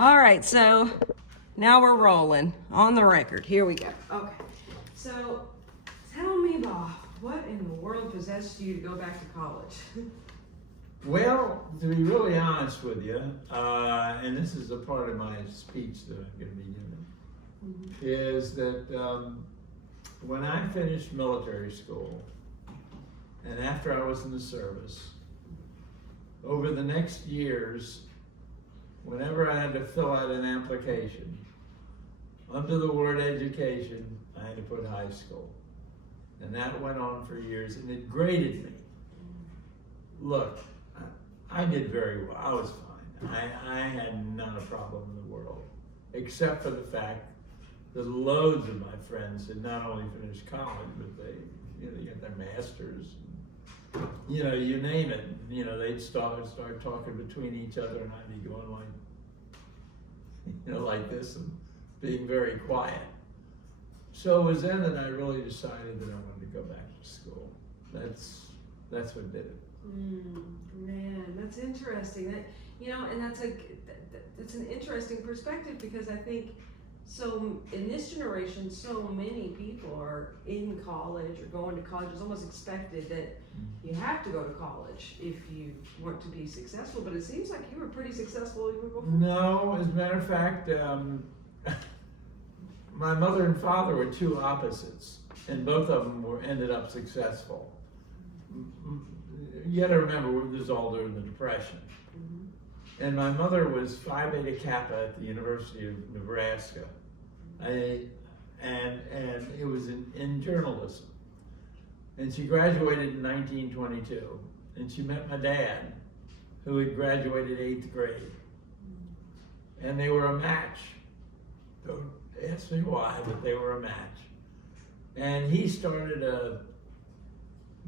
All right, so now we're rolling on the record. Here we go. Okay. So tell me, Bob, what in the world possessed you to go back to college? Well, to be really honest with you, and this is a part of my speech that I'm going to be giving, is that when I finished military school, and after I was in the service, over the next years, whenever I had to fill out an application, under the word education, I had to put high school. And that went on for years, and it grated me. Look, I did very well. I was fine. I had not a problem in the world, except for the fact that loads of my friends had not only finished college, but they got their masters. You know, you name it. You know, they'd start talking between each other, and I'd be going like, like this, and being very quiet. So it was then that I really decided that I wanted to go back to school. That's what did it. Man, that's interesting. That and that's an interesting perspective, because I think so in this generation, so many people are in college or going to college. It's almost expected that you have to go to college if you want to be successful. But it seems like you were pretty successful even before. No, as a matter of fact, my mother and father were two opposites, and both of them ended up successful. You got to remember, this was all during the Depression. And my mother was Phi Beta Kappa at the University of Nebraska. And it was in journalism. And she graduated in 1922. And she met my dad, who had graduated 8th grade. And they were a match. Don't ask me why, but they were a match. And he started a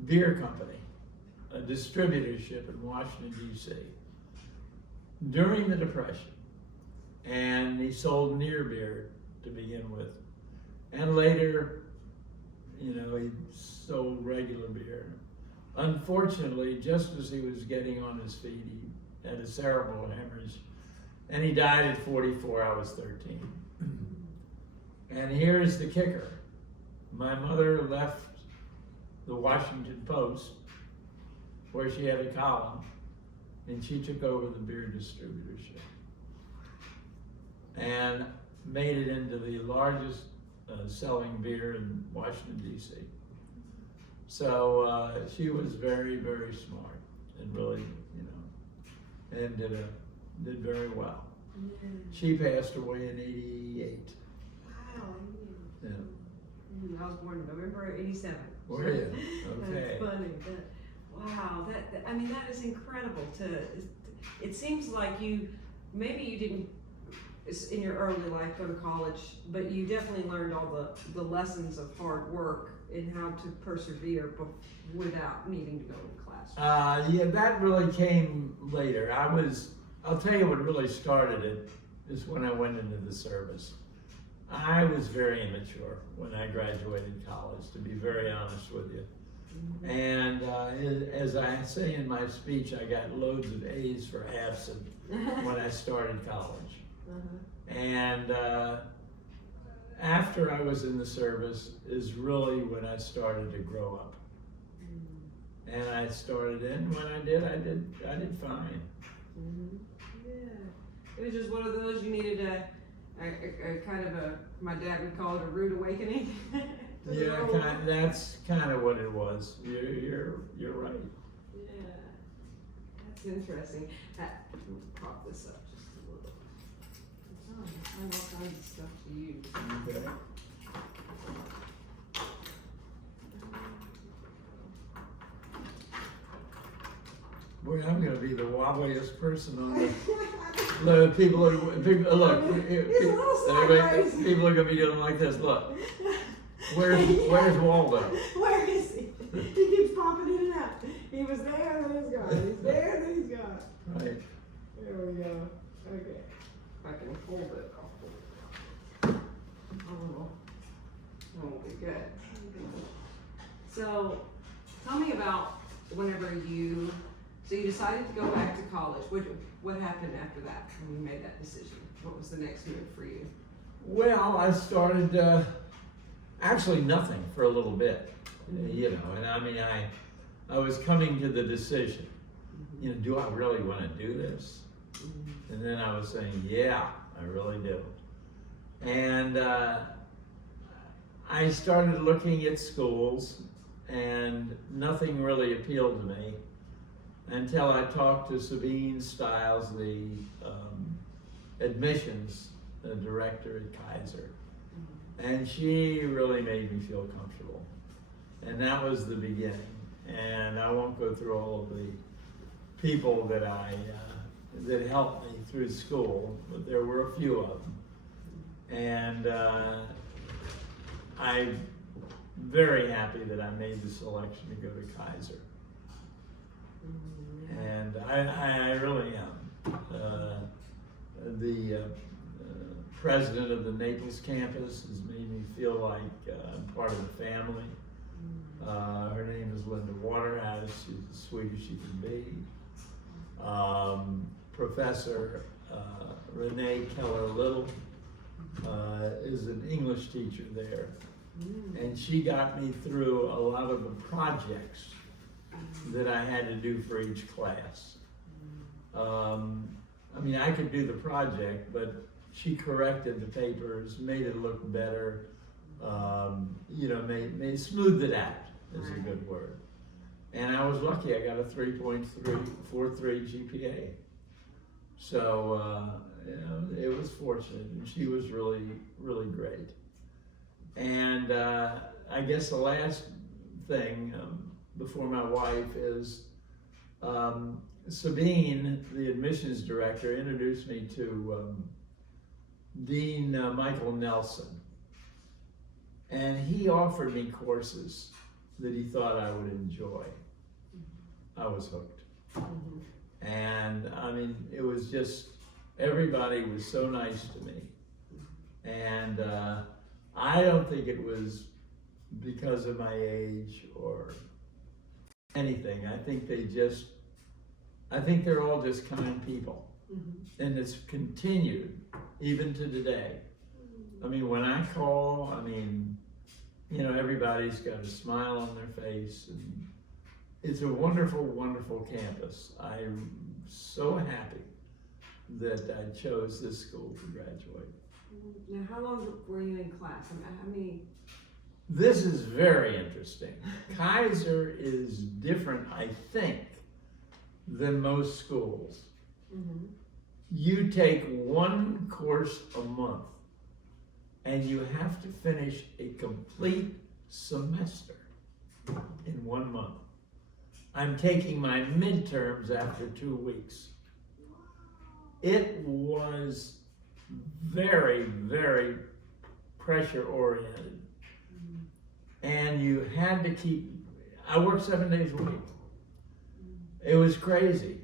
beer company, a distributorship in Washington, D.C. during the Depression. And he sold near beer to begin with. And later, he sold regular beer. Unfortunately, just as he was getting on his feet, he had a cerebral hemorrhage, and he died at 44. I was 13. And here's the kicker. My mother left the Washington Post, where she had a column, and she took over the beer distributorship and made it into the largest selling beer in Washington, D.C. So she was very, very smart, and really, and did very well. She passed away in 88. Wow. Yeah. I was born in November of 87. Were you? Okay. That's funny. Wow, that is incredible. It seems like maybe you didn't in your early life go to college, but you definitely learned all the lessons of hard work and how to persevere without needing to go to class. Yeah, that really came later. I'll tell you what really started it is when I went into the service. I was very immature when I graduated college, to be very honest with you. And as I say in my speech, I got loads of A's for absent when I started college. And after I was in the service is really when I started to grow up. And I started in. When I did fine. Yeah, it was just one of those you needed a kind of my dad would call it a rude awakening. Yeah, that's kind of what it was. You're right. Yeah, that's interesting. Prop this up just a little. I have all kinds of stuff to use. Okay. Boy, I'm going to be the wobbliest person on the people look. He's a little sideways. People are going to be doing like this. Look, where's Waldo? Where is he? He keeps popping in and out. He was there, then he's gone. He's there, then he's gone. Right. There we go. Okay. If I can hold it, I'll hold it. Oh, that won't be good. So, tell me about whenever you So you decided to go back to college. What happened after that when you made that decision? What was the next move for you? Well, I started, actually nothing for a little bit, you know, and I mean, I was coming to the decision, you know, do I really want to do this? And then I was saying, yeah, I really do. And I started looking at schools, and nothing really appealed to me until I talked to Sabine Stiles, the admissions director at Kaiser. And she really made me feel comfortable. And that was the beginning. And I won't go through all of the people that that helped me through school, but there were a few of them. And I'm very happy that I made the selection to go to Kaiser. And I really am. The president of the Naples campus has made me feel like I'm part of the family. Her name is Linda Waterhouse. She's as sweet as she can be. Professor Renee Keller-Little is an English teacher there. And she got me through a lot of the projects that I had to do for each class. I mean, I could do the project, but she corrected the papers, made it look better, you know, made smoothed it out is a good word. And I was lucky, I got a 3.43 GPA. So, you know, it was fortunate, and she was really, really great. And I guess the last thing before my wife is Sabine, the admissions director, introduced me to Dean Michael Nelson. And he offered me courses that he thought I would enjoy. I was hooked. And I mean, it was just, everybody was so nice to me. And I don't think it was because of my age or anything. I think they're all just kind people. And it's continued even to today. I mean, when I call, I mean, you know, everybody's got a smile on their face, and it's a wonderful, wonderful campus. I'm so happy that I chose this school to graduate. Now, how long were you in class? I mean, how many? This is very interesting. Kaiser is different, I think, than most schools. You take one course a month, and you have to finish a complete semester in 1 month. I'm taking my midterms after 2 weeks. It was very, very pressure oriented. And you had to I worked 7 days a week. It was crazy.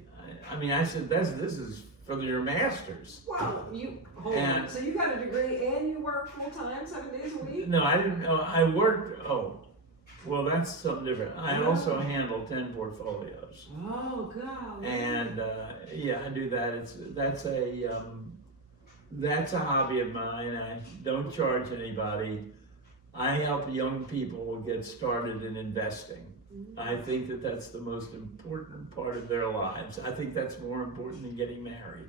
I mean, I said, this is for your master's. Wow, hold on. So you got a degree and you work full time, 7 days a week? No, I didn't. I worked. Well, that's something different. I also handle 10 portfolios. Oh, God. And yeah, I do that. That's a hobby of mine. I don't charge anybody. I help young people get started in investing. I think that that's the most important part of their lives. I think that's more important than getting married.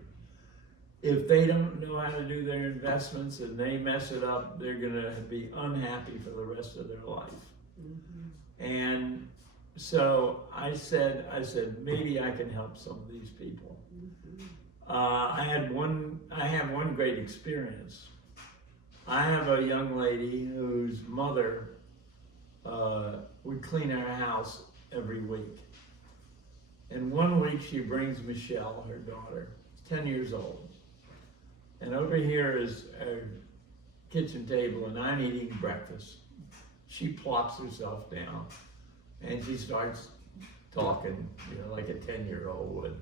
If they don't know how to do their investments and they mess it up, they're gonna be unhappy for the rest of their life. And so I said, maybe I can help some of these people. I have one great experience. I have a young lady whose mother would clean our house every week. And one week she brings Michelle, her daughter, 10 years old. And over here is our kitchen table, and I'm eating breakfast. She plops herself down and she starts talking, you know, like a 10-year-old would.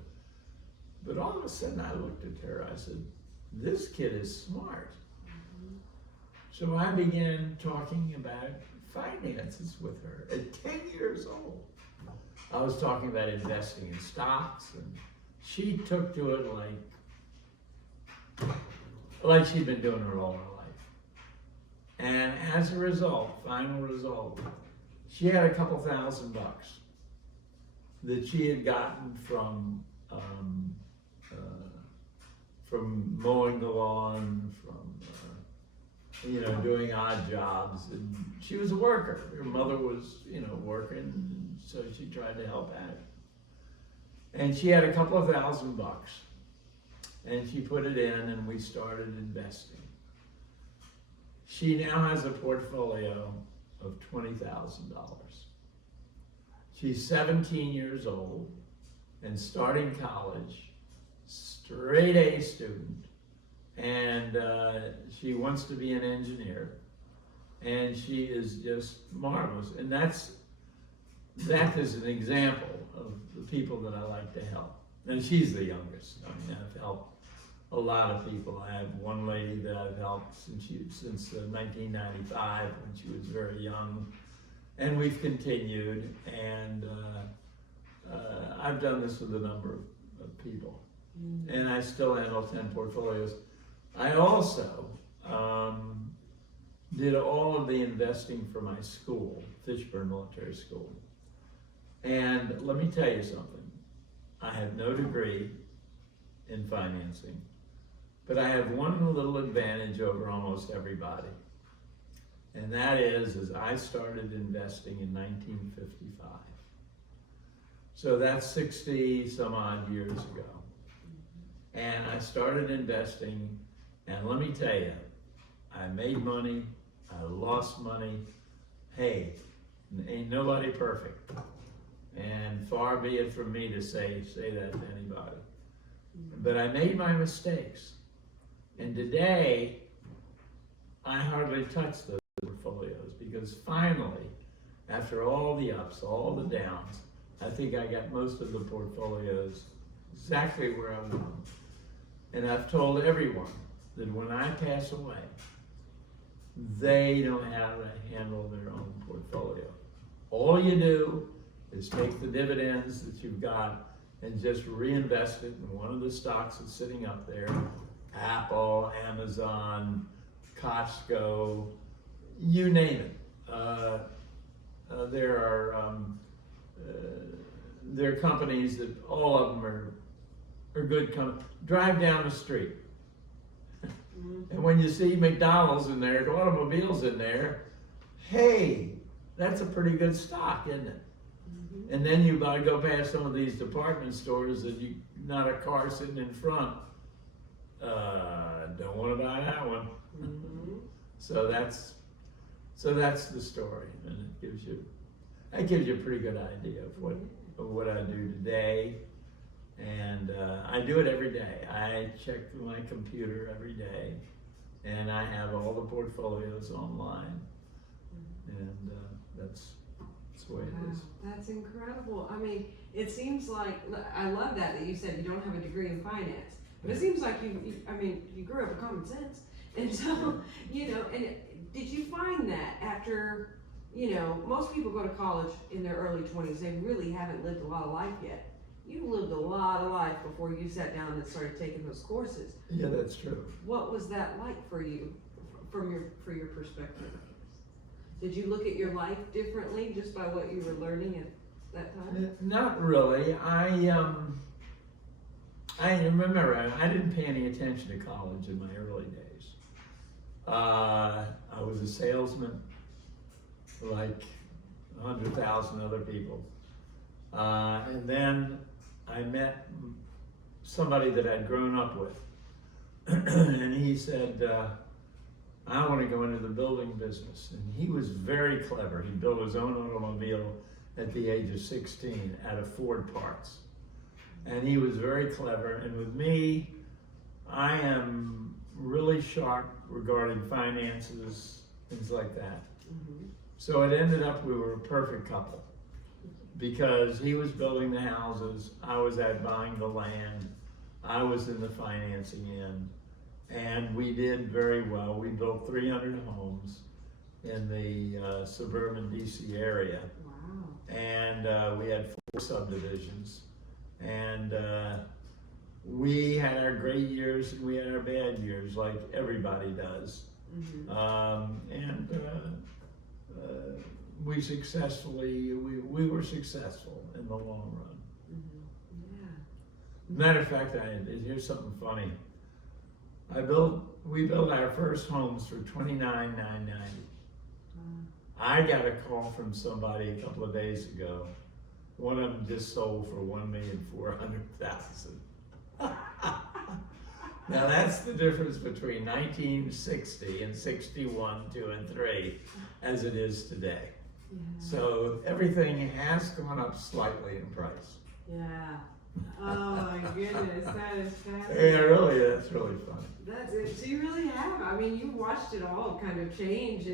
But all of a sudden I looked at her, I said, this kid is smart. So I began talking about finances with her at 10 years old. I was talking about investing in stocks, and she took to it like she'd been doing it all her life. And as a result, final result, she had a couple $1,000 that she had gotten from mowing the lawn, from doing odd jobs, and she was a worker. Her mother was, working, and so she tried to help out. And she had a couple of $1,000, and she put it in, and we started investing. She now has a portfolio of $20,000. She's 17 years old and starting college, straight A student, and she wants to be an engineer, and she is just marvelous. And that is an example of the people that I like to help. And she's the youngest. I mean, I've helped a lot of people. I have one lady that I've helped since 1995 when she was very young, and we've continued. And I've done this with a number of people, and I still handle 10 portfolios. I also did all of the investing for my school, Fishburne Military School. And let me tell you something. I have no degree in financing, but I have one little advantage over almost everybody. And that is I started investing in 1955. So that's 60 some odd years ago. And I started investing, and let me tell you, I made money, I lost money. Hey, ain't nobody perfect. And far be it from me to say that to anybody. But I made my mistakes. And today, I hardly touch those portfolios because finally, after all the ups, all the downs, I think I got most of the portfolios exactly where I want them. And I've told everyone that when I pass away, they don't have to handle their own portfolio. All you do is take the dividends that you've got and just reinvest it in one of the stocks that's sitting up there. Apple, Amazon, Costco, you name it. There are companies that all of them are good companies. Drive down the street. And when you see McDonald's in there, automobiles in there, hey, that's a pretty good stock, isn't it? And then you go past some of these department stores that not a car sitting in front. Don't want to buy that one. So that's the story, and it gives you a pretty good idea of what I do today. And I do it every day. I check my computer every day, and I have all the portfolios online, and that's the way it is. That's incredible. I mean, it seems like, I love that you said you don't have a degree in finance, but it seems like you grew up with common sense. And so, and did you find that after, most people go to college in their early 20s, they really haven't lived a lot of life yet. You lived a lot of life before you sat down and started taking those courses. Yeah, that's true. What was that like for you, for your perspective? Did you look at your life differently just by what you were learning at that time? Not really. I remember I didn't pay any attention to college in my early days. I was a salesman, like 100,000 other people. And then I met somebody that I'd grown up with. And he said, I want to go into the building business. And he was very clever. He built his own automobile at the age of 16 out of Ford parts. And he was very clever. And with me, I am really sharp regarding finances, things like that. So it ended up we were a perfect couple because he was building the houses, I was out buying the land, I was in the financing end. And we did very well. We built 300 homes in the suburban DC area. Wow. and we had 4 subdivisions, and we had our great years and we had our bad years, like everybody does. And we were successful in the long run. Matter of fact, here's something funny. We built our first homes for $29,990. I got a call from somebody a couple of days ago. One of them just sold for $1,400,000. Now that's the difference between 1960 and 61, 2, and 3, as it is today. So everything has gone up slightly in price. Yeah. Oh my goodness, that is fascinating. Yeah, really, that's really funny. That's it. So you really have. I mean, you watched it all kind of change,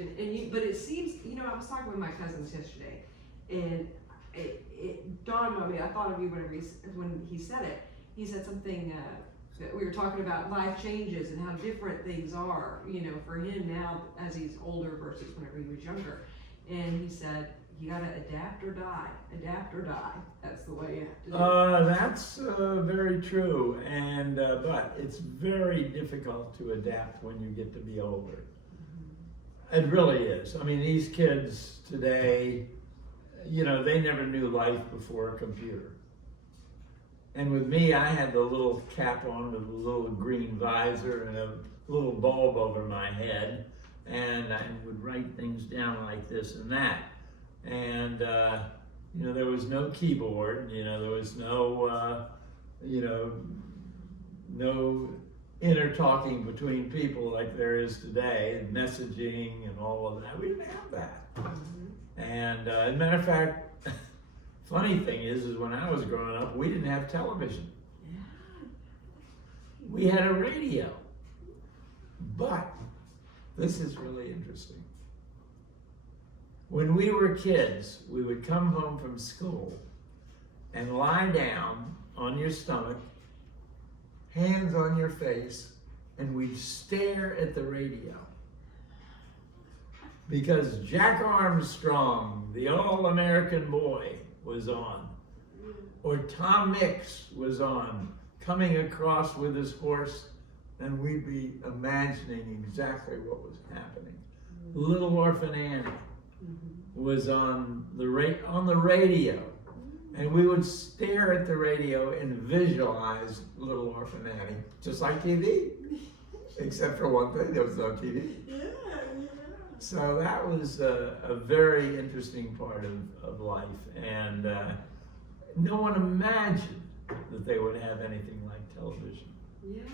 but it seems, I was talking with my cousins yesterday, and it dawned on me. I thought of you when he said it. He said something. We were talking about life changes and how different things are, for him now as he's older versus whenever he was younger. And he said, you gotta adapt or die. Adapt or die. That's the way you have to do it. That's very true, and but it's very difficult to adapt when you get to be older. It really is. I mean, these kids today, they never knew life before a computer. And with me, I had the little cap on with a little green visor and a little bulb over my head, and I would write things down like this and that. And, there was no keyboard, there was no, no inner talking between people like there is today, messaging and all of that. We didn't have that. And as a matter of fact, funny thing is when I was growing up, we didn't have television. We had a radio. But this is really interesting. When we were kids, we would come home from school and lie down on your stomach, hands on your face, and we'd stare at the radio. Because Jack Armstrong, the All-American Boy, was on. Or Tom Mix was on, coming across with his horse, and we'd be imagining exactly what was happening. Little Orphan Annie was on the radio, and we would stare at the radio and visualize Little Orphan Annie, just like TV, except for one thing, there was no TV. So that was a very interesting part of life, and no one imagined that they would have anything like television. Yeah.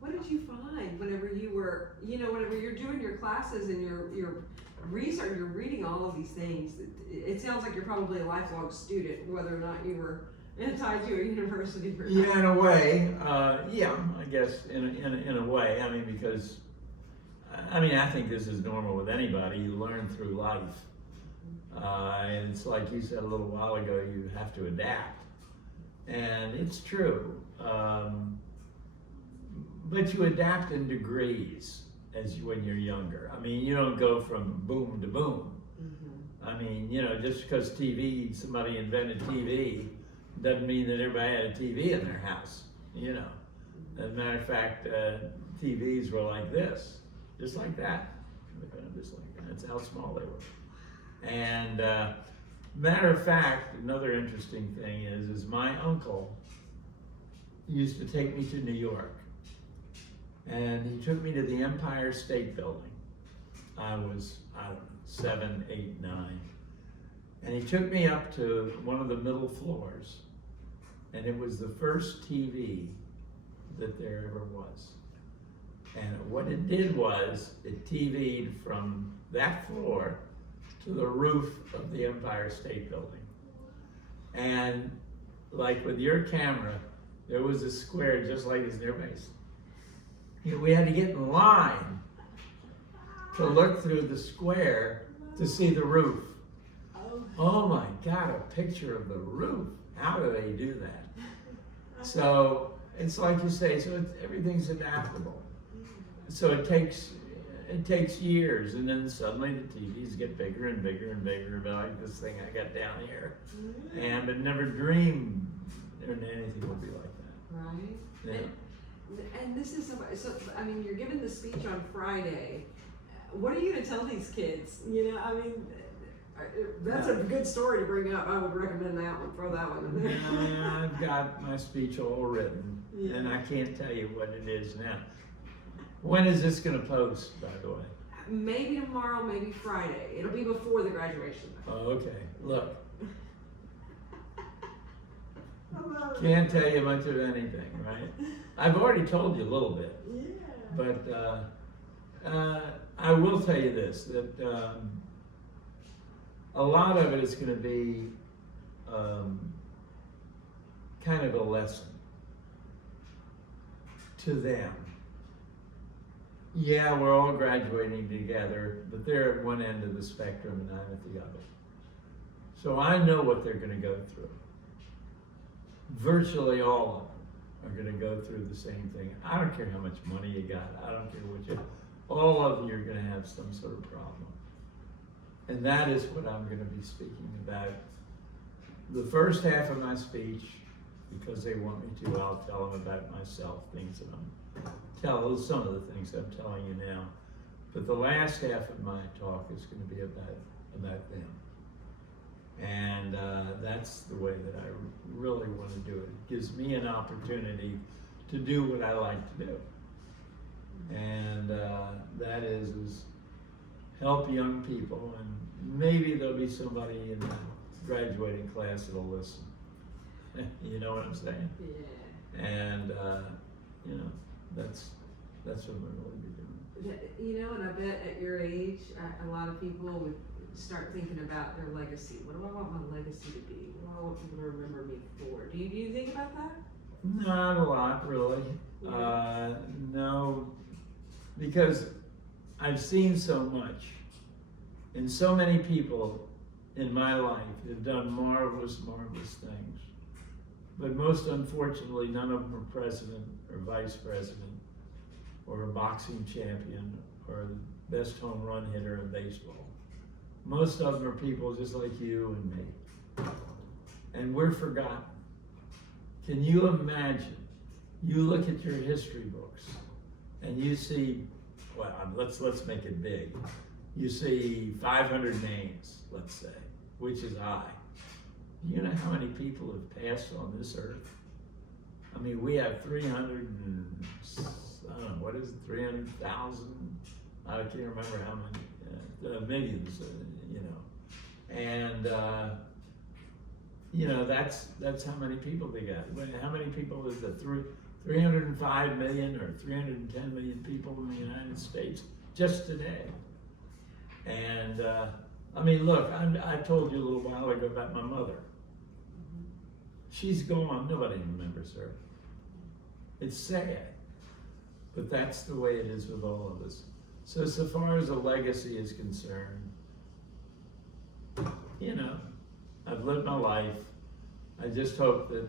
What did you find whenever you were, whenever you're doing your classes and your research, you're reading all of these things? It sounds like you're probably a lifelong student, whether or not you were tied to a university or not. Yeah, in a way. Yeah, I guess in a way. I mean, because I think this is normal with anybody. You learn through life, and it's like you said a little while ago. You have to adapt, and it's true. But you adapt in degrees when you're younger. I mean, you don't go from boom to boom. I mean, just because somebody invented TV, doesn't mean that everybody had a TV in their house. As a matter of fact, TVs were like this, just like that. Just like that. That's how small they were. And matter of fact, another interesting thing is my uncle used to take me to New York. And he took me to the Empire State Building. I was, 7, 8, 9. And he took me up to one of the middle floors. And it was the first TV that there ever was. And what it did was, it TV'd from that floor to the roof of the Empire State Building. And like with your camera, there was a square just like this in your base. We had to get in line to look through the square to see the roof. Oh my God, a picture of the roof. How do they do that? So it's like you say, so everything's adaptable. So it takes, it takes years, and then suddenly the TVs get bigger and bigger and bigger, like this thing I got down here. And but never dreamed anything would be like that. Right. Yeah. And this is so. I mean, you're giving the speech on Friday. What are you going to tell these kids? You know, I mean, that's a good story to bring up. I would recommend that one. Throw that one in there. Yeah, I've got my speech all written, and I can't tell you what it is now. When is this going to post, by the way? Maybe tomorrow, maybe Friday. It'll be before the graduation. Oh, okay. Look, can't tell you much of anything, right? I've already told you a little bit. Yeah. But I will tell you this, that a lot of it is going to be kind of a lesson to them. Yeah, we're all graduating together, but they're at one end of the spectrum and I'm at the other. So I know what they're going to go through. Virtually all of them are going to go through the same thing. I don't care how much money you got. I don't care what you. All of you are going to have some sort of problem. And that is what I'm going to be speaking about. The first half of my speech, because they want me to, I'll tell them about myself, things that some of the things I'm telling you now. But the last half of my talk is going to be about them. And that's the way that I really want to do it. It gives me an opportunity to do what I like to do. And that is help young people, and maybe there'll be somebody in the graduating class that'll listen. You know what I'm saying? Yeah. And you know, that's what we're really be doing. You know, and I bet at your age, a lot of people would start thinking about their legacy. What do I want my legacy to be? What do I want people to remember me for? Do you think about that? Not a lot, really. Yeah. No, because I've seen so much, and so many people in my life have done marvelous, marvelous things. But most unfortunately, none of them are president or vice president or a boxing champion or the best home run hitter in baseball. Most of them are people just like you and me. And we're forgotten. Can you imagine? You look at your history books and you see, well, let's make it big. You see 500 names, let's say, which is high. You know how many people have passed on this earth? I mean, we have 300 and, I don't know, what is it, 300,000? I can't remember how many, millions, you know. And, you know, that's how many people they got. How many people is it? 305 million or 310 million people in the United States just today. And, I mean, look, I told you a little while ago about my mother. She's gone, nobody remembers her. It's sad, but that's the way it is with all of us. So far as a legacy is concerned, you know, I've lived my life. I just hope that,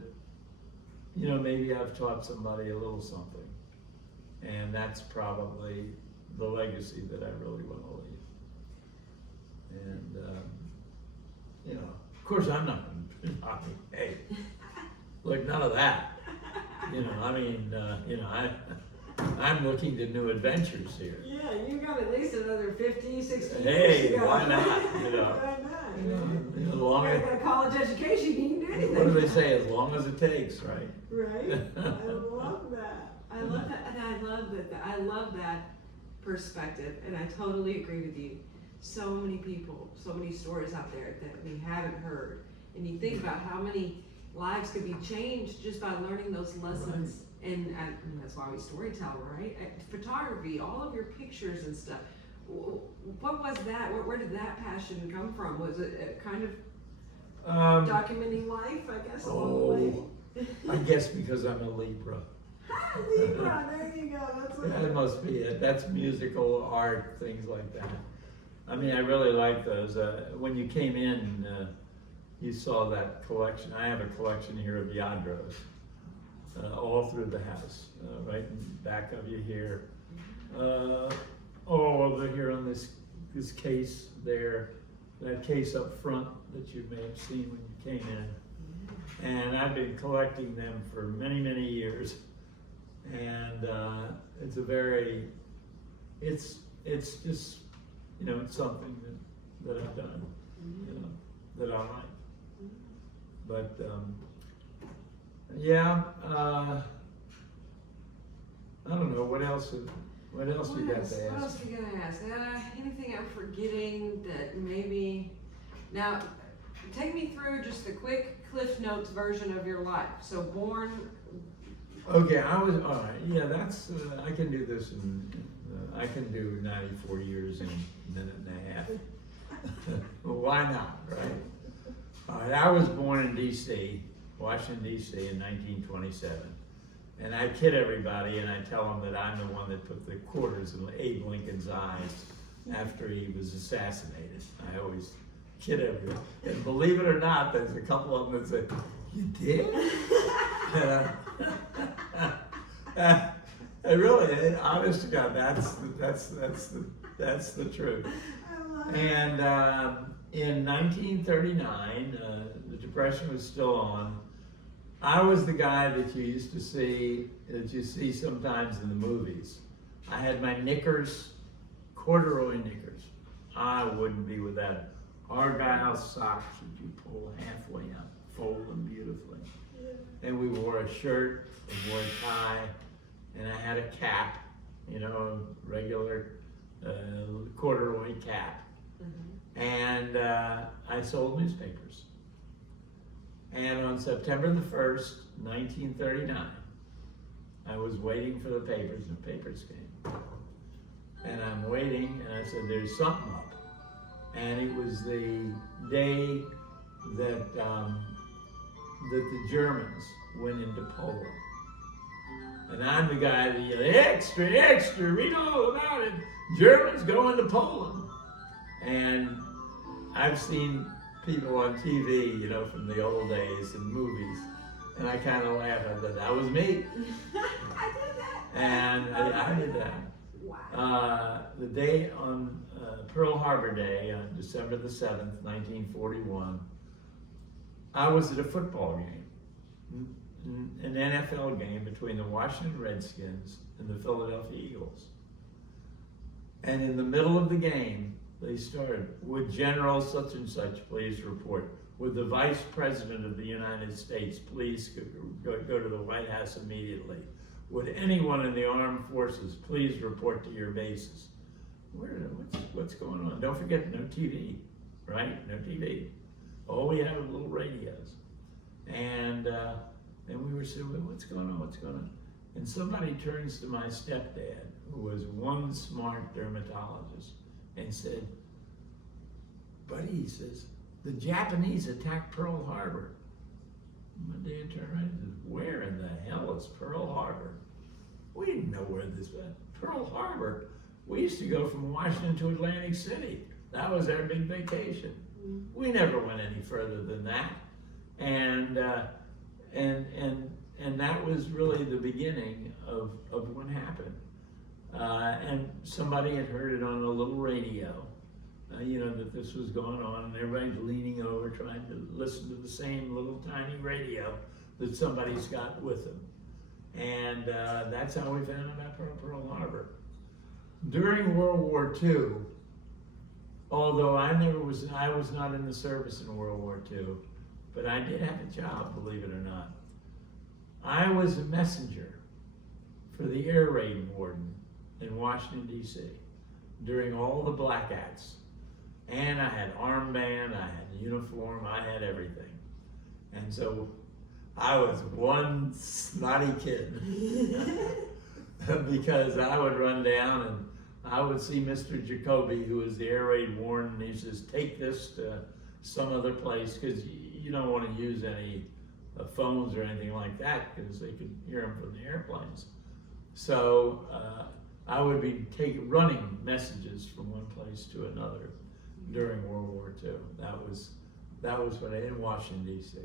you know, maybe I've taught somebody a little something. And that's probably the legacy that I really want to leave. And, you know, of course I'm not going to, hey, look, none of that. You know, I mean, you know, I'm looking to new adventures here. Yeah, you got at least another 50, 60 years Hey, to go. why not? You know, Why not? you know, as long You as, got a college education, you can do anything. what do they say? As long as it takes, right? Right? I love that. I love that, and I love that perspective, and I totally agree with you. So many people, so many stories out there that we haven't heard, and you think about how many lives could be changed just by learning those lessons. Right. And that's why we storytell, right? Photography, all of your pictures and stuff. What was that? Where did that passion come from? Was it kind of documenting life, I guess, along the way? I guess because I'm a Libra. Libra, there you go. That's what That must be it. That's musical, art, things like that. I mean, I really like those. When you came in, you saw that collection. I have a collection here of Yadros, all through the house, right in back of you here. all over here on this case there, that case up front that you may have seen when you came in. And I've been collecting them for many, many years. And it's a very, it's just, you know, it's something that I've done, you know, that I like. But yeah, I don't know, what else you got to ask? What else are you gonna ask? Anything I'm forgetting that maybe, now, take me through just the quick Cliff Notes version of your life. So born. Okay, all right, yeah, that's, I can do this I can do 94 years in a minute and a half. Well, why not, right? All right, I was born in D.C., Washington, D.C. in 1927. And I kid everybody and I tell them that I'm the one that put the quarters in Abe Lincoln's eyes after he was assassinated. I always kid everyone. And believe it or not, there's a couple of them that say, "You did?" And really, honest to God, that's the truth. And in 1939, the Depression was still on. I was the guy that you see sometimes in the movies. I had my knickers, corduroy knickers. I wouldn't be without Argyle socks that you pull halfway up, fold them beautifully. And we wore a shirt, we wore a tie, and I had a cap, you know, regular corduroy cap. And I sold newspapers. And on September the 1st, 1939, I was waiting for the papers, and the papers came. And I'm waiting, and I said, there's something up. And it was the day that the Germans went into Poland. And I'm the guy that yelled, extra, extra, read all about it. Germans going to Poland. And I've seen people on TV, you know, from the old days and movies, and I kind of laugh. I said, that was me. I did that. And I did that. Wow. The day on Pearl Harbor Day, on December the 7th, 1941, I was at a football game, an NFL game between the Washington Redskins and the Philadelphia Eagles. And in the middle of the game, they started, would General such and such please report? Would the Vice President of the United States please go to the White House immediately? Would anyone in the armed forces please report to your bases? What's going on? Don't forget, no TV, right? No TV. All we have are little radios. And we were saying, well, what's going on? What's going on? And somebody turns to my stepdad, who was one smart dermatologist, and said, buddy, he says, the Japanese attacked Pearl Harbor. My dad turned around and said, where in the hell is Pearl Harbor? We didn't know where this was. Pearl Harbor. We used to go from Washington to Atlantic City. That was our big vacation. We never went any further than that. And that was really the beginning of what happened. And somebody had heard it on a little radio, you know, that this was going on, and everybody's leaning over trying to listen to the same little tiny radio that somebody's got with them. And that's how we found out about Pearl Harbor. During World War II, although I was not in the service in World War II, but I did have a job, believe it or not. I was a messenger for the air raid warden in Washington, D.C. during all the blackouts. And I had armband, I had uniform, I had everything. And so I was one snotty kid because I would run down and I would see Mr. Jacoby, who was the air raid warden, and he says, take this to some other place, because you don't want to use any phones or anything like that, because they could hear them from the airplanes. So I would be running messages from one place to another during World War II. That was when I in Washington D.C.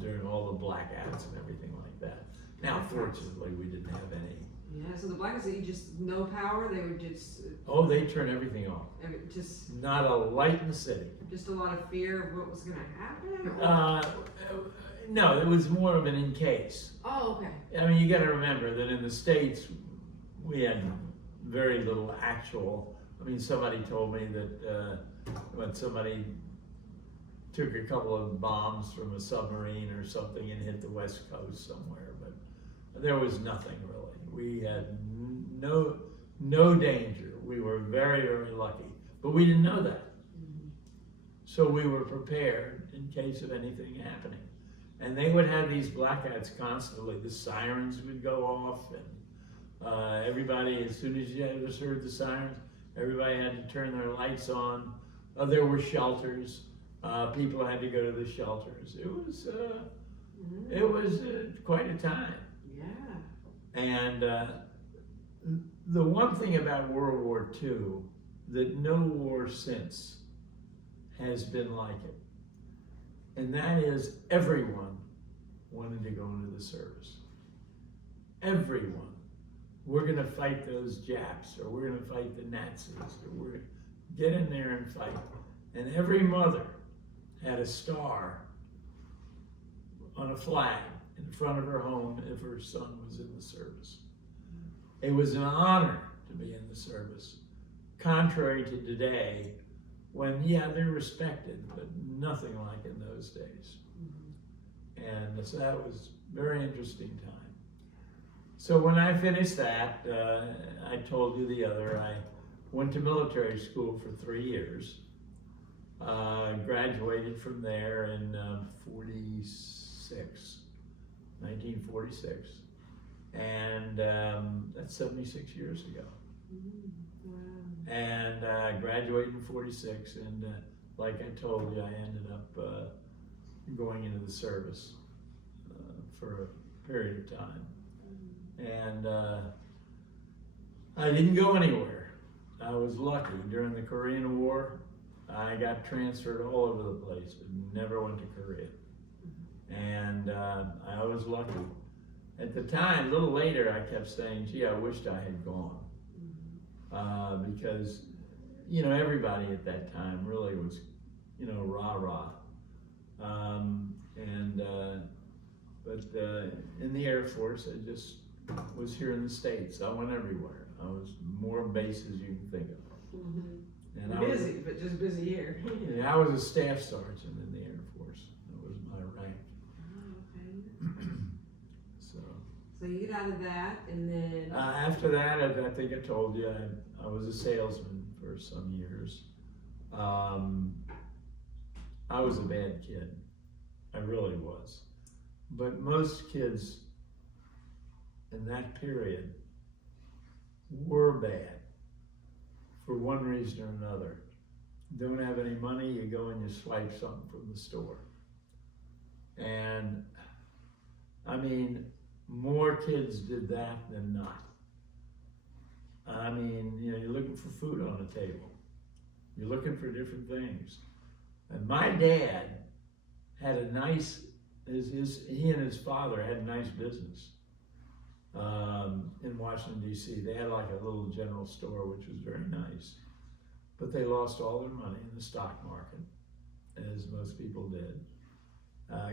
During all the blackouts and everything like that. Now, fortunately, we didn't have any Yeah, so the blackouts, you just no power. They would just Oh, they turn everything off. just Not a light in the city. just a lot of fear of what was going to happen. Or? No, it was more of an in case. Oh, okay. I mean, you got to remember that in the States, we had very little actual. I mean, somebody told me that when somebody took a couple of bombs from a submarine or something and hit the West Coast somewhere, but there was nothing really. We had no danger. We were very, very lucky, but we didn't know that. So we were prepared in case of anything happening. And they would have these blackouts constantly. The sirens would go off, and everybody, as soon as you just heard the sirens, everybody had to turn their lights on. There were shelters. People had to go to the shelters. It was quite a time. Yeah. And the one thing about World War II that no war since has been like it, and that is everyone wanted to go into the service. Everyone. We're going to fight those Japs, or we're going to fight the Nazis, or we're going to get in there and fight. And every mother had a star on a flag in front of her home if her son was in the service. It was an honor to be in the service, contrary to today, when, yeah, they're respected, but nothing like in those days. And so that was a very interesting time. So when I finished that, I told you the other, I went to military school for 3 years, graduated from there in 1946, and that's 76 years ago. Wow. And I graduated in 46, and like I told you, I ended up going into the service for a period of time. And I didn't go anywhere. I was lucky. During the Korean War, I got transferred all over the place, but never went to Korea. And I was lucky. At the time, a little later, I kept saying, gee, I wished I had gone. Because, you know, everybody at that time really was, you know, rah-rah. But in the Air Force, I just was here in the States. I went everywhere. I was more bases you can think of. And Busy, but just busy here. I was a staff sergeant in the Air Force. That was my rank. Oh, okay. So you get out of that, and then after that, I think I told you, I was a salesman for some years. I was a bad kid. I really was. But most kids in that period were bad for one reason or another. Don't have any money, you go and you swipe something from the store. And I mean, more kids did that than not. I mean, you know, you're looking for food on the table. You're looking for different things. And my dad had a nice, he and his father had a nice business in Washington, D.C. They had like a little general store, which was very nice. But they lost all their money in the stock market, as most people did,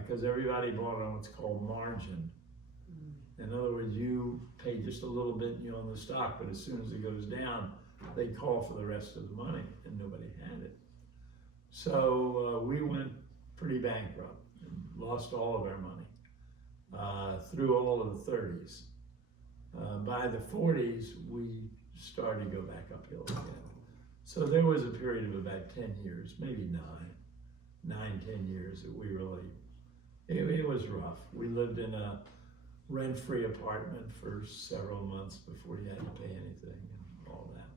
because everybody bought on what's called margin. In other words, you pay just a little bit and you own the stock, but as soon as it goes down, they call for the rest of the money, and nobody had it. So we went pretty bankrupt and lost all of our money through all of the 30s. By the 40s, we started to go back uphill again. So there was a period of about 10 years, maybe 10 years that we really, it was rough. We lived in a rent-free apartment for several months before you had to pay anything and all that.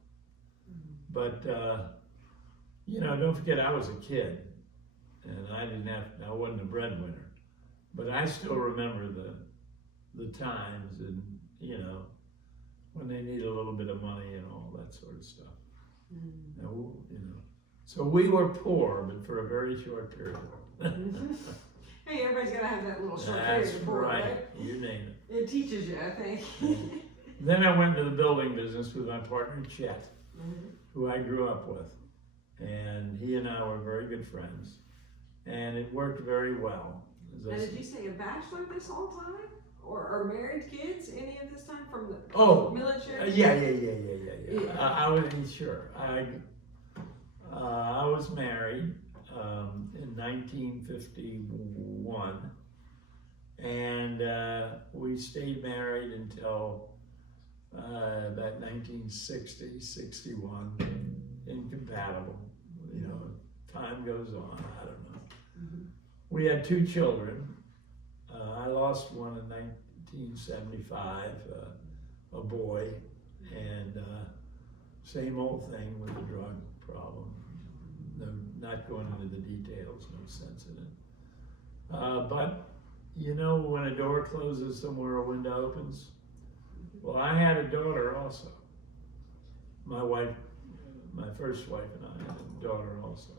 But, you know, don't forget I was a kid and I wasn't a breadwinner, but I still remember the times and, you know, when they need a little bit of money and all that sort of stuff. Now, you know, so we were poor, but for a very short period. hey, everybody's gotta have that little short That's period of poor, right. You name it. It teaches you, I think. Then I went into the building business with my partner Chet, Mhm. who I grew up with. And he and I were very good friends. And it worked very well. As I Now, did said- you say a bachelor this whole time? Or married kids any of this time from the Oh, military? yeah. Yeah. I was sure. I was married in 1951, and we stayed married until about 1960, 61. Incompatible, you know. Time goes on. I don't know. Mhm. We had 2 children. I lost one in 1975, a boy, and same old thing with the drug problem. No, not going into the details, no sense in it. But, you know, when a door closes somewhere, a window opens. Well, I had a daughter also. My wife, my first wife and I had a daughter also.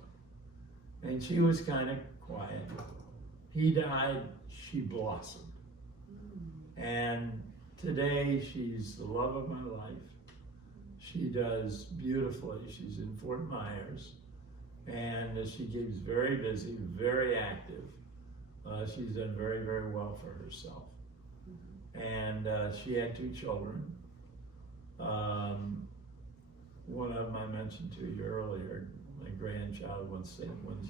And she was kind of quiet. He died, she blossomed. And today she's the love of my life. She does beautifully. She's in Fort Myers. And she keeps very busy, very active. She's done very, very well for herself. And she had 2 children. One of them I mentioned to you earlier, my grandchild, one's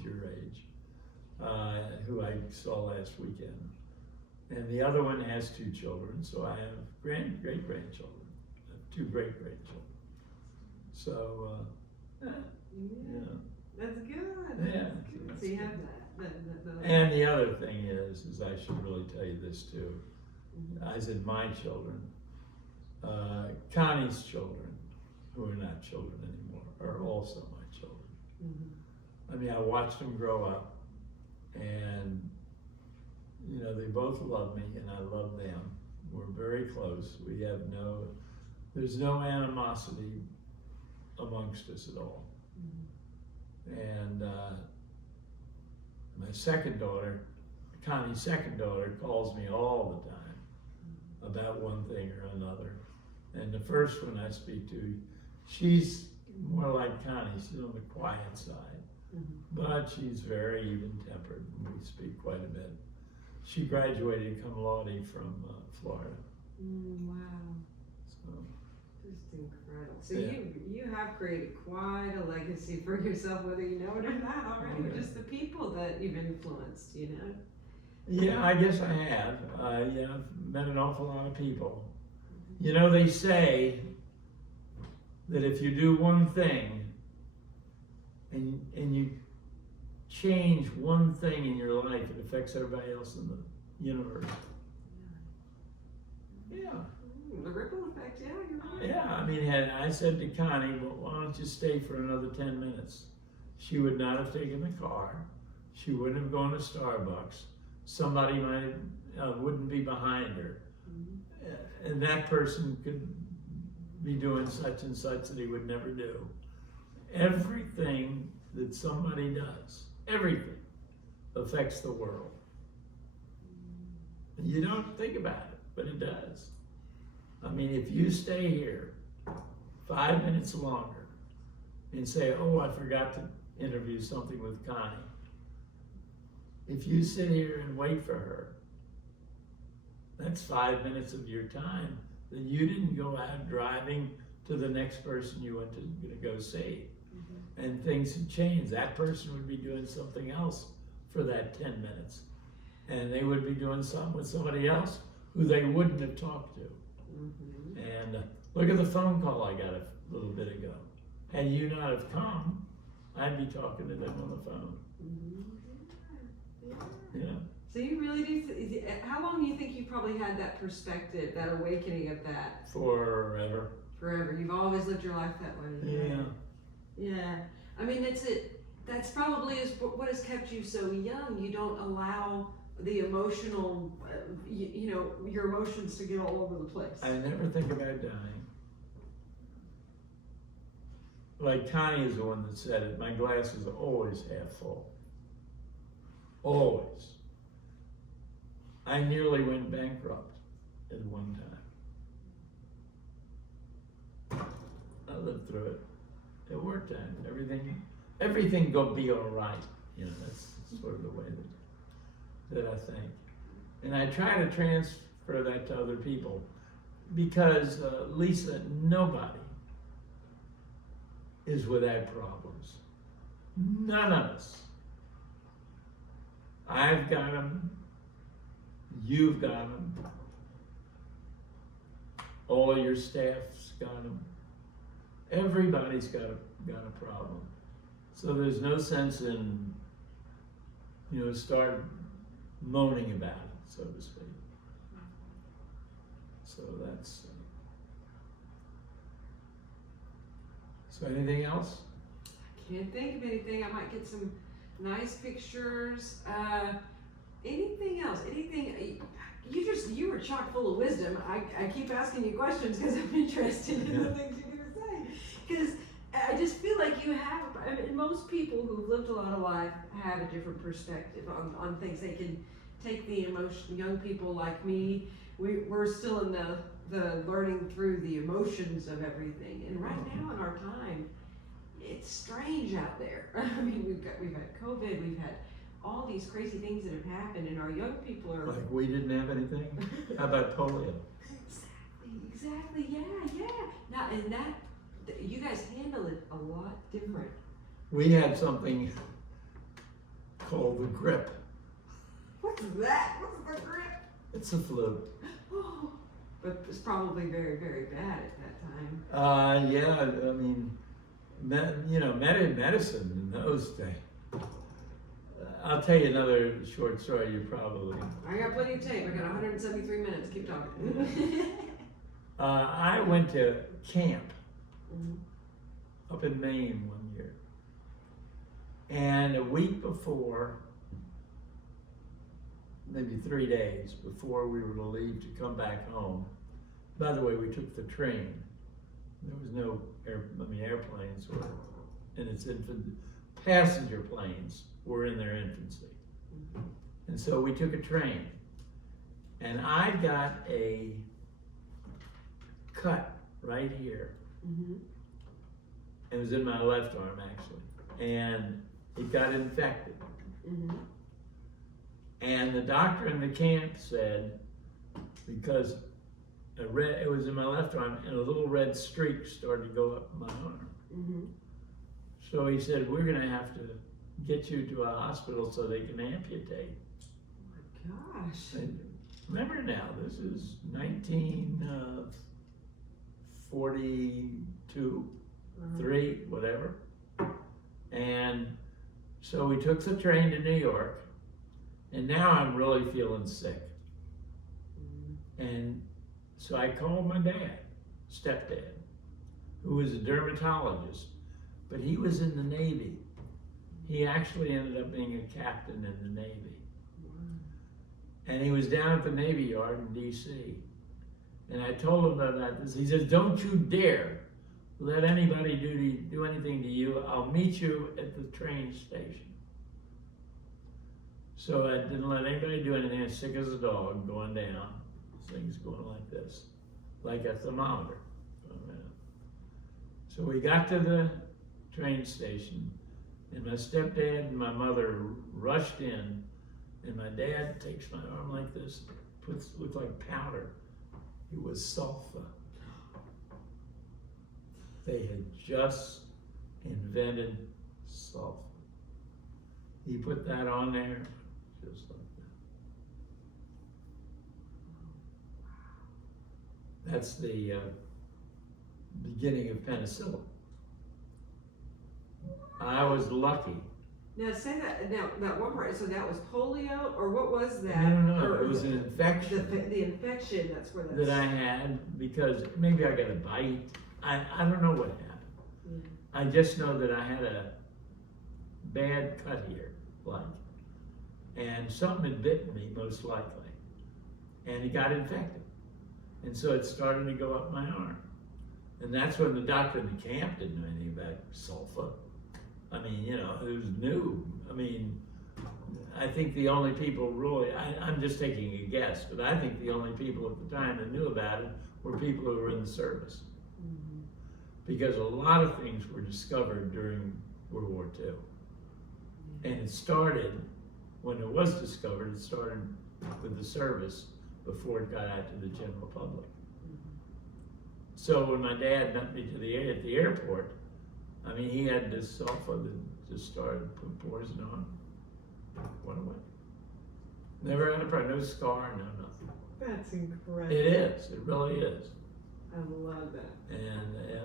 your age, who I saw last weekend. And the other one has 2 children, so I have great-grandchildren. I have 2 great-grandchildren. So, Yeah. yeah. That's good. Yeah, That's good. that's So you good. have that. And the other thing is I should really tell you this too. Mhm. I said my children, Connie's children, who are not children anymore, are also my children. Mhm. I mean, I watched them grow up, and you know, they both love me, and I love them. We're very close. There's no animosity amongst us at all. Mhm. And my second daughter, Connie's second daughter, calls me all the time about one thing or another. And the first one I speak to, she's more like Connie. She's on the quiet side, Mhm. but she's very even-tempered, and we speak quite a bit. She graduated cum laude from Florida. Wow. So, Just incredible. So Yeah. you have created quite a legacy for yourself, whether you know it or not already, or Yeah. just the people that you've influenced, you know? yeah, I guess I have. Yeah, I've met an awful lot of people. You know, they say that if you do one thing and you change one thing in your life, it affects everybody else in the universe. Yeah. The ripple effect, yeah, you're right. Yeah, I mean, had I said to Connie, well, why don't you stay for another 10 minutes? She would not have taken the car. She wouldn't have gone to Starbucks. Somebody wouldn't be behind her. Mhm. And that person could be doing such and such that he would never do. Everything that somebody does, everything, affects the world. And you don't think about it, but it does. I mean, if you stay here 5 minutes longer and say, oh, I forgot to interview something with Connie. If you sit here and wait for her, that's 5 minutes of your time that you didn't go out driving to the next person you went to go see. Mhm. And things had changed. That person would be doing something else for that 10 minutes. And they would be doing something with somebody else who they wouldn't have talked to. Mhm. And look at the phone call I got a little bit ago. Had you not have come, I'd be talking to them on the phone. Mhm. Yeah. Yeah. So you really do. How long do you think you probably had that perspective, that awakening of that? Forever. Forever. You've always lived your life that way. Yeah. Yeah. I mean, that's probably what has kept you so young. You don't allow the emotional, your emotions to get all over the place. I never think about dying. Like Connie is the one that said it, my glass is always half full. Always. I nearly went bankrupt at one time. lived through it. It worked out. Everything gonna be all right. You know, that's sort of the way that I think. And I try to transfer that to other people because, Lisa, nobody is without problems. None of us. I've got them. You've got them. All of your staff's got them. Everybody's got a problem. So there's no sense in, start moaning about it, so to speak. So that's. So anything else? Can't think of anything. I might get some nice pictures. Anything else? Anything? You were chock full of wisdom. I keep asking you questions because I'm interested in the things you're going to say. Because I just feel like you have, most people who've lived a lot of life have a different perspective on things. They can take the emotion. Young people like me, we're still in the learning through the emotions of everything. And right now in our time, it's strange out there. I mean, we've had COVID, we've had all these crazy things that have happened, and our young people are like we didn't have anything. How about polio? Exactly. Yeah. Now, and that you guys handle it a lot different. We had something called the grip. What's that? What's the grip? It's a flu. Oh, but it's probably very, very bad at that time. Yeah. I mean, medicine in those days. I'll tell you another short story. You probably. I got plenty of tape. I got 173 minutes. Keep talking. I went to camp up in Maine one year, and a week before, maybe 3 days before we were to leave to come back home. By the way, we took the train. There was no airplanes were in its infancy. Passenger planes were in their infancy. And so we took a train. And I got a cut right here. It was in my left arm, actually. And it got infected. And the doctor in the camp said, because it was in my left arm, and a little red streak started to go up my arm. So he said, we're going to have to get you to a hospital so they can amputate. Oh my gosh. And remember now, this is 1942, 3, whatever. And so we took the train to New York, and now I'm really feeling sick. And so I called my dad, stepdad, who was a dermatologist, but he was in the Navy. He actually ended up being a captain in the Navy. And he was down at the Navy Yard in DC. And I told him about this. He says, don't you dare let anybody do anything to you. I'll meet you at the train station. So I didn't let anybody do anything. I was sick as a dog going down. Things going like this, like a thermometer. So we got to the train station, and my stepdad and my mother rushed in, and my dad takes my arm like this, looked like powder. It was sulfa. They had just invented sulfa. He put that on there, just like that. That's the beginning of penicillin. I was lucky. Now say that. Now that one part. So that was polio, or what was that? No. Or It was an infection. The infection. That's where that's. That I had because maybe I got a bite. I don't know what happened. Yeah. I just know that I had a bad cut here, and something had bitten me most likely, and it got infected, and so it started to go up my arm, and that's when the doctor in the camp didn't know anything about sulfa. I mean, it was new. I mean, I think the only people really, I'm just taking a guess, but I think the only people at the time that knew about it were people who were in the service. because a lot of things were discovered during World War II. And it started, when it was discovered, it started with the service before it got out to the general public. So when my dad met me at the airport, I mean, he had this sulfur that just started putting poison on. Went away. Never had a problem, no scar, no nothing. That's incredible. It is, it really is. I love that. And yeah,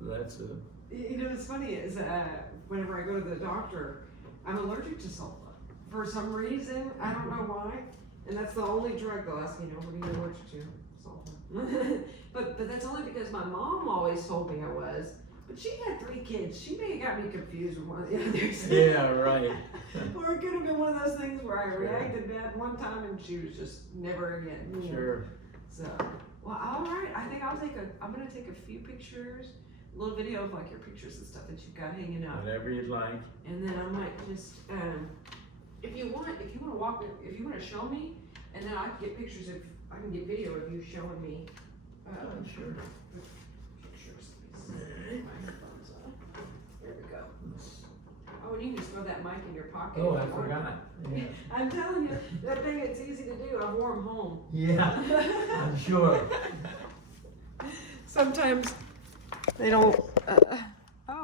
that's a, You know, what's funny is whenever I go to the doctor, I'm allergic to sulfa. For some reason, I don't know why. And that's the only drug they'll ask me, what are you allergic to? Sulfa. but that's only because my mom always told me I was. But she had 3 kids. She may have got me confused with one of the others. yeah, right. Or it could have been one of those things where I reacted bad one time and she was just never again. You know? Sure. So, well, all right. I think I'm gonna take a few pictures, a little video of like your pictures and stuff that you've got hanging up. Whatever you'd like. And then I might just, if you want to show me, and then I can get pictures I can get video of you showing me, Sure. pictures. My thumbs up. Here we go. Oh, and you can just throw that mic in your pocket. Oh, if I you want. forgot. Yeah. I'm telling you, that thing, it's easy to do. I wore them home. Yeah, I'm sure. Sometimes they don't,